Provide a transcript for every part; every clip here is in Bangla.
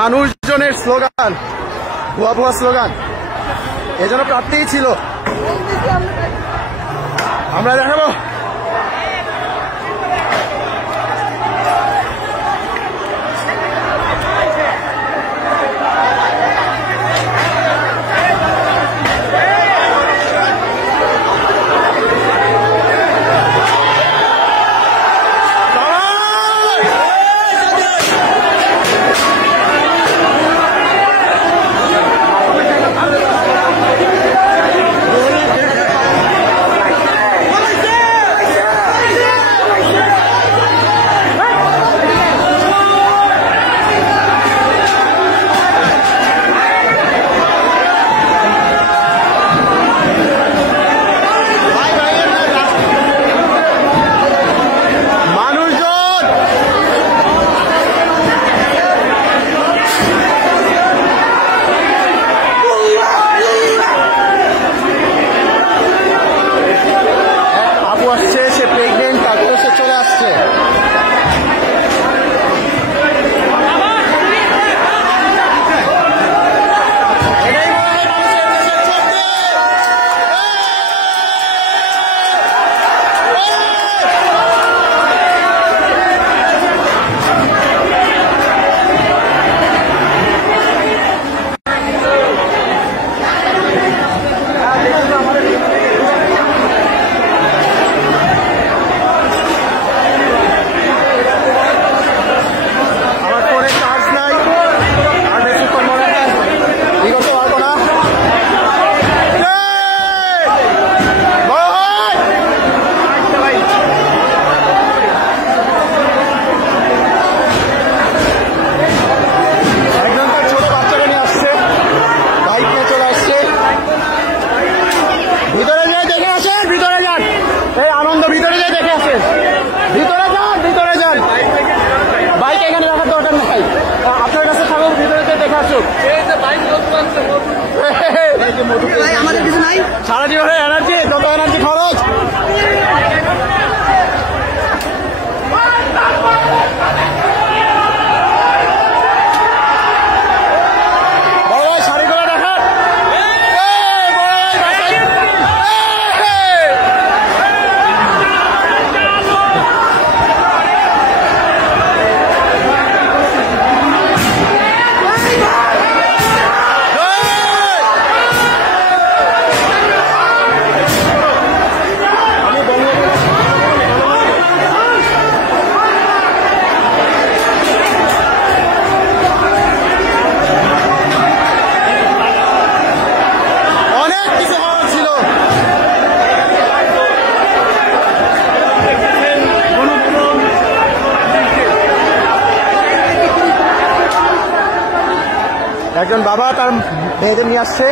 মানুষজনের স্লোগান, ভুয়া ভুয়া স্লোগান, এজন্য প্রার্থী ছিল। আমরা দেখাবো আমাদের কিছু নাই, সারা জীবনের এনার্জি, যত এনার্জি খরচ। একজন বাবা তার মেয়েদের নিয়ে আসছে।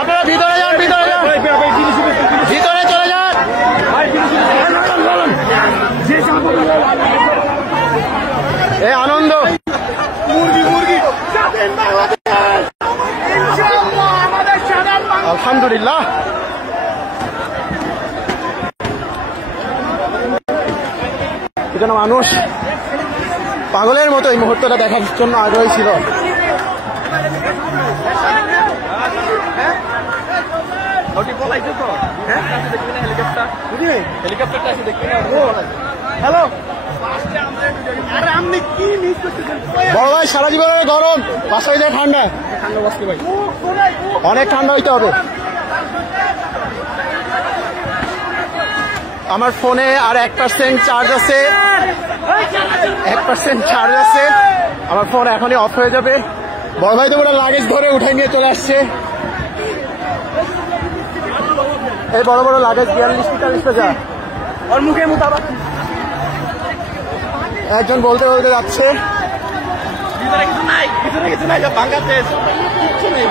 আপনারা ভিতরে যান, ভিতরে যান, ভিতরে চলে যান। এই আনন্দ আলহামদুলিল্লাহ। এখানে মানুষ পাগলের মতো এই মুহূর্তটা দেখার জন্য আগ্রহী ছিল। হ্যালো বড় ভাই, সারা জীবনের গরম, বাসায় যায় ঠান্ডা, অনেক ঠান্ডা হইতে হবে। আমার ফোনে আর 1% চার্জ আছে, 1% চার্জ আছে। আমার ফোন এখনই অফ হয়ে যাবে। বড় ভাই তো পুরো লাগেজ ধরে উঠাই নিয়ে চলে আসছে। এই বড় বড় লাগেজ 42-43 যা ওর মুখে মোতাবাক। একজন বলতে বলতে যাচ্ছে, ভিতরে কিছু নাই, ভিতরে কিছু নাই, বাংলাদেশ কিছু নেই।